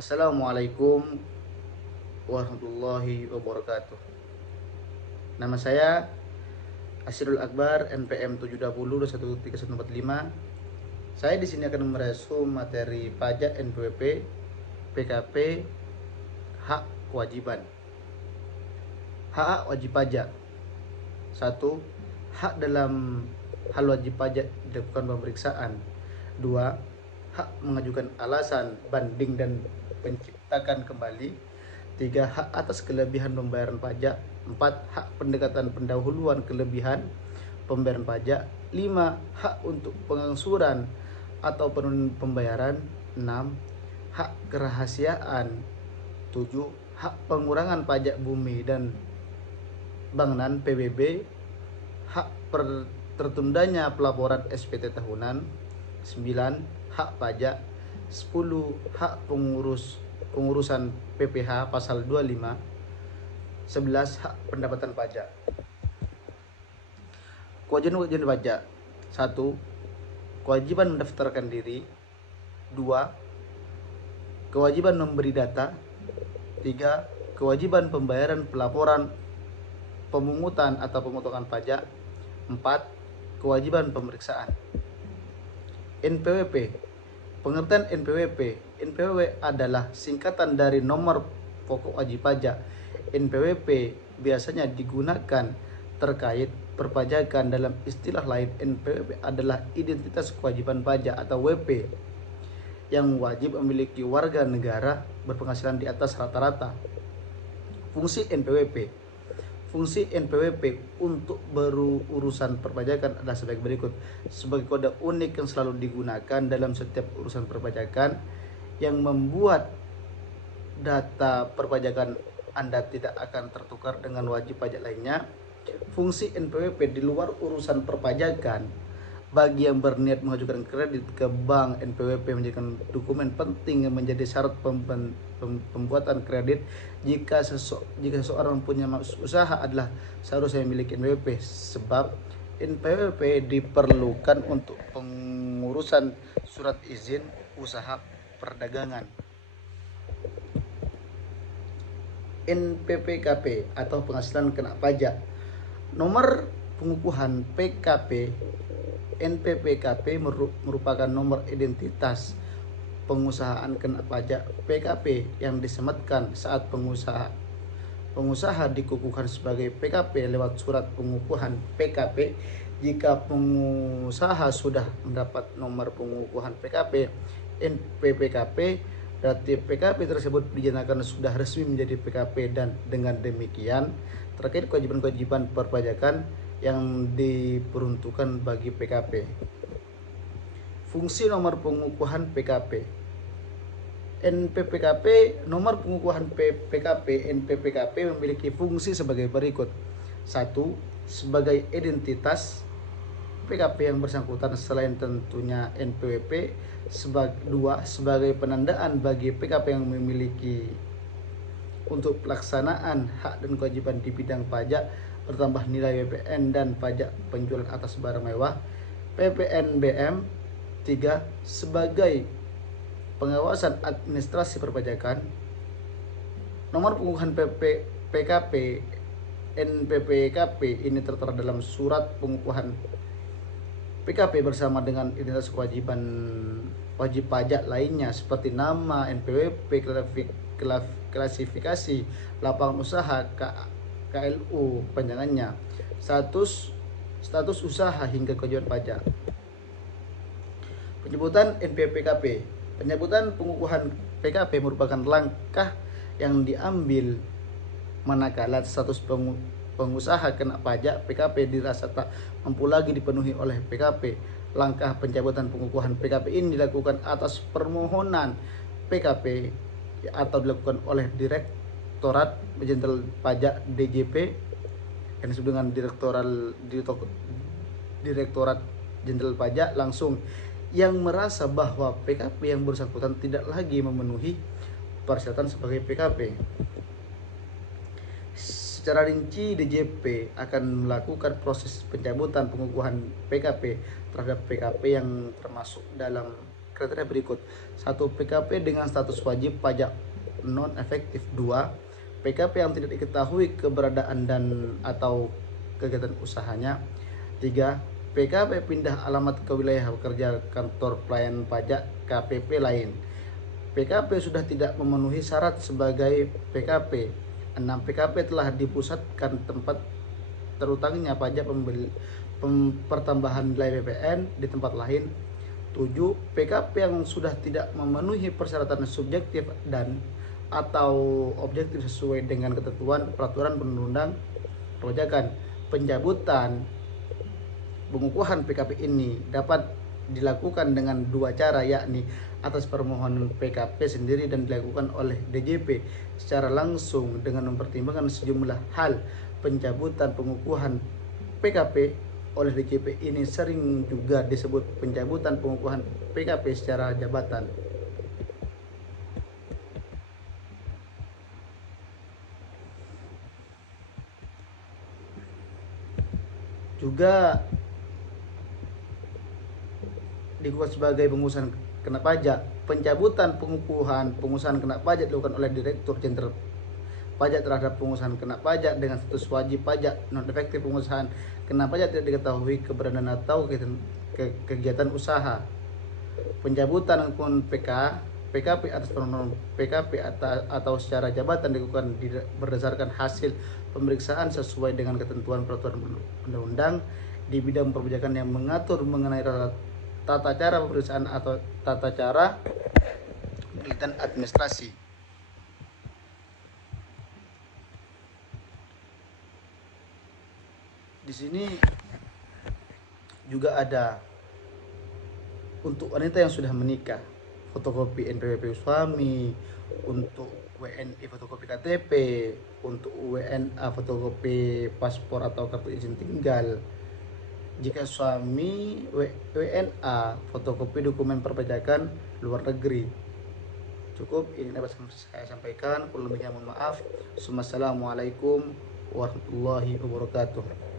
Assalamualaikum warahmatullahi wabarakatuh. Nama saya Asirul Akbar, NPM 720213145. Saya di sini akan meresum materi pajak NPWP, PKP, hak kewajiban. Hak wajib pajak. 1. Hak dalam hal wajib pajak dilakukan pemeriksaan. 2. Hak mengajukan alasan banding dan penciptakan kembali. 3. Hak atas kelebihan pembayaran pajak. 4. Hak pendekatan pendahuluan kelebihan pembayaran pajak. 5. Hak untuk pengangsuran atau penundaan pembayaran. 6. Hak kerahasiaan. 7. Hak pengurangan pajak bumi dan bangunan PBB. Hak tertundanya pelaporan SPT tahunan. 9. Hak pajak. 10. Hak pengurusan PPh pasal 25. 11. Hak pendapatan pajak. Kewajiban pajak. 1. Kewajiban mendaftarkan diri. 2. Kewajiban memberi data. 3. Kewajiban pembayaran pelaporan pemungutan atau pemotongan pajak. 4. Kewajiban pemeriksaan. NPWP. Pengertian NPWP. NPWP adalah singkatan dari nomor pokok wajib pajak. NPWP biasanya digunakan terkait perpajakan. Dalam istilah lain, NPWP adalah identitas kewajiban pajak atau WP yang wajib memiliki warga negara berpenghasilan di atas rata-rata. Fungsi NPWP. Fungsi NPWP untuk berurusan perpajakan adalah sebagai berikut. Sebagai kode unik yang selalu digunakan dalam setiap urusan perpajakan yang membuat data perpajakan Anda tidak akan tertukar dengan wajib pajak lainnya. Fungsi NPWP di luar urusan perpajakan. Bagi yang berniat mengajukan kredit ke bank, NPWP menjadikan dokumen penting yang menjadi syarat pembuatan kredit. Jika seseorang punya usaha adalah seharusnya memiliki NPWP, sebab NPWP diperlukan untuk pengurusan surat izin usaha perdagangan. NPPKP atau penghasilan kena pajak. Nomor pengukuhan PKP. NPPKP merupakan nomor identitas pengusahaan kena pajak PKP yang disematkan saat pengusaha dikukuhkan sebagai PKP lewat surat pengukuhan PKP. Jika pengusaha sudah mendapat nomor pengukuhan PKP NPPKP, berarti PKP tersebut dinyatakan sudah resmi menjadi PKP, dan dengan demikian terkait kewajiban-kewajiban perpajakan yang diperuntukkan bagi PKP. Fungsi nomor pengukuhan PKP. NPPKP, nomor pengukuhan PKP NPPKP memiliki fungsi sebagai berikut. 1. Sebagai identitas PKP yang bersangkutan selain tentunya NPWP. 2. Sebagai penandaan bagi PKP yang memiliki untuk pelaksanaan hak dan kewajiban di bidang pajak bertambah nilai PPN dan pajak penjualan atas barang mewah PPNBM. 3. Sebagai pengawasan administrasi perpajakan. Nomor pengukuhan PKP NPPKP ini tertera dalam surat pengukuhan PKP bersama dengan identitas kewajiban wajib pajak lainnya seperti nama, NPWP, klasifikasi lapangan usaha, KLU panjangannya, status usaha hingga kewajiban pajak. Penyebutan NPPKP. Penyebutan pengukuhan PKP merupakan langkah yang diambil manakala status pengusaha kena pajak PKP dirasa tak mampu lagi dipenuhi oleh PKP. Langkah pencabutan pengukuhan PKP ini dilakukan atas permohonan PKP atau dilakukan oleh Direktorat Jenderal Pajak DJP yang disebut dengan Direktorat Jenderal Pajak langsung, yang merasa bahwa PKP yang bersangkutan tidak lagi memenuhi persyaratan sebagai PKP. Secara rinci, DJP akan melakukan proses pencabutan pengukuhan PKP terhadap PKP yang termasuk dalam kriteria berikut. 1. PKP dengan status wajib pajak non efektif. 2. PKP yang tidak diketahui keberadaan dan atau kegiatan usahanya. 3. PKP pindah alamat ke wilayah bekerja kantor pelayanan pajak KPP lain. PKP sudah tidak memenuhi syarat sebagai PKP. 6. PKP telah dipusatkan tempat terutangnya pajak pertambahan nilai PPN di tempat lain. 7. PKP yang sudah tidak memenuhi persyaratan subjektif dan atau objektif sesuai dengan ketentuan peraturan perundang perpajakan. Pencabutan pengukuhan PKP ini dapat dilakukan dengan 2 cara, yakni atas permohonan PKP sendiri dan dilakukan oleh DJP secara langsung dengan mempertimbangkan sejumlah hal. Pencabutan pengukuhan PKP oleh DJP ini sering juga disebut pencabutan pengukuhan PKP secara jabatan. Juga digugat sebagai pengusahaan kena pajak. Pencabutan pengusahaan kena pajak dilakukan oleh Direktur Jenderal Pajak terhadap pengusahaan kena pajak dengan status wajib pajak non efektif. Pengusahaan kena pajak tidak diketahui keberadaan atau kegiatan usaha. Pencabutan akun PKP atas permohonan PKP atau secara jabatan dilakukan berdasarkan hasil pemeriksaan sesuai dengan ketentuan peraturan undang-undang di bidang perpajakan yang mengatur mengenai tata cara pemeriksaan atau tata cara penelitian administrasi. Di sini juga ada untuk wanita yang sudah menikah, fotokopi NPWP suami, untuk WNI fotokopi KTP, untuk WNA fotokopi paspor atau kartu izin tinggal. Jika suami WNA fotokopi dokumen perpajakan luar negeri. Cukup ini dapat saya sampaikan, kurang lebihnya mohon maaf. Wassalamualaikum warahmatullahi wabarakatuh.